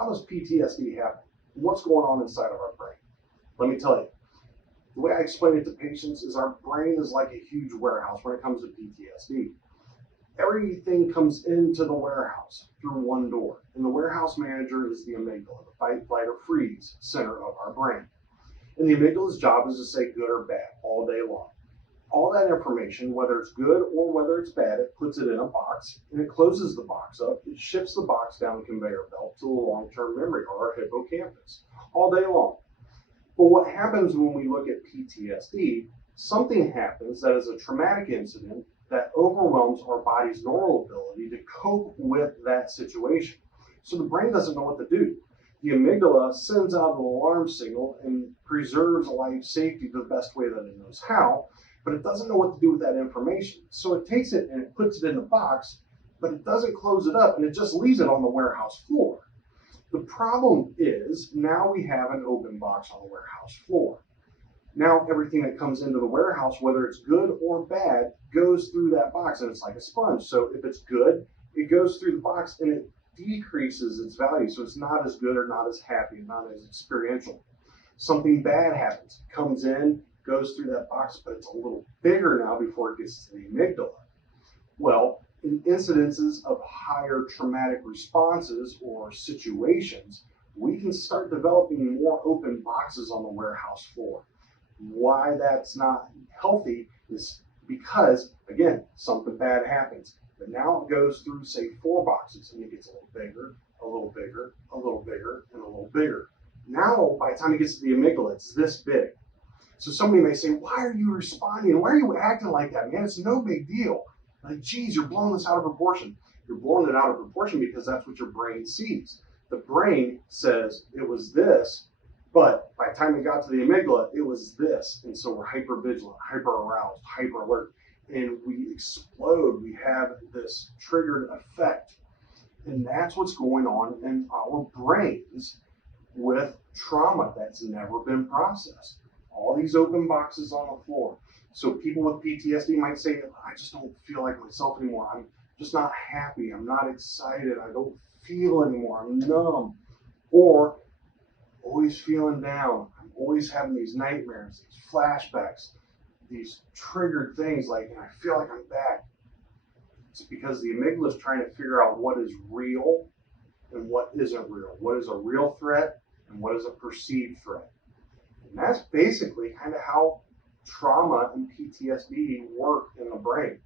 how does PTSD happen? What's going on inside of our brain? Let me tell you. The way I explain it to patients is our brain is like a huge warehouse when it comes to PTSD. Everything comes into the warehouse through one door, and the warehouse manager is the amygdala, the fight, flight, or freeze center of our brain. And the amygdala's job is to say good or bad all day long. All that information, whether it's good or whether it's bad, it puts it in a box, and it closes the box up. It shifts the box down the conveyor belt to the long-term memory, or our hippocampus, all day long. But what happens when we look at PTSD, something happens that is a traumatic incident that overwhelms our body's normal ability to cope with that situation. So the brain doesn't know what to do. The amygdala sends out an alarm signal and preserves life safety the best way that it knows how, but it doesn't know what to do with that information. So it takes it and it puts it in the box, but it doesn't close it up, and it just leaves it on the warehouse floor. The problem is now we have an open box on the warehouse floor. Now everything that comes into the warehouse, whether it's good or bad, goes through that box, and it's like a sponge. So if it's good, it goes through the box and it decreases its value. So it's not as good or not as happy, not as experiential. Something bad happens, comes in, goes through that box, but it's a little bigger now before it gets to the amygdala. Well, in incidences of higher traumatic responses or situations, we can start developing more open boxes on the warehouse floor. Why that's not healthy is because, again, something bad happens. But now it goes through, say, 4 boxes, and it gets a little bigger, a little bigger, a little bigger, and a little bigger. Now, by the time it gets to the amygdala, it's this big. So somebody may say, why are you responding? Why are you acting like that, man? It's no big deal. Like, geez, you're blowing this out of proportion. You're blowing it out of proportion because that's what your brain sees. The brain says it was this, but by the time it got to the amygdala, it was this. And so we're hypervigilant, hyper-aroused, hyper-alert, and we explode. We have this triggered effect. And that's what's going on in our brains with trauma that's never been processed. All these open boxes on the floor. So people with PTSD might say, I just don't feel like myself anymore. I'm just not happy. I'm not excited. I don't feel anymore. I'm numb. Or always feeling down. I'm always having these nightmares, these flashbacks, these triggered things like, and I feel like I'm back. It's because the amygdala is trying to figure out what is real and what isn't real. What is a real threat and what is a perceived threat. And that's basically kind of how trauma and PTSD work in the brain.